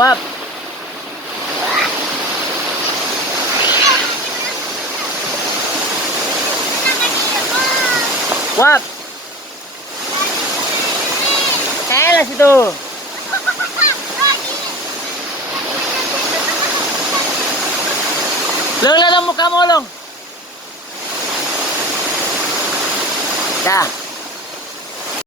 Wap. Wap. Kaya lang situ. Long lang ang mukha mo, Long. Dah.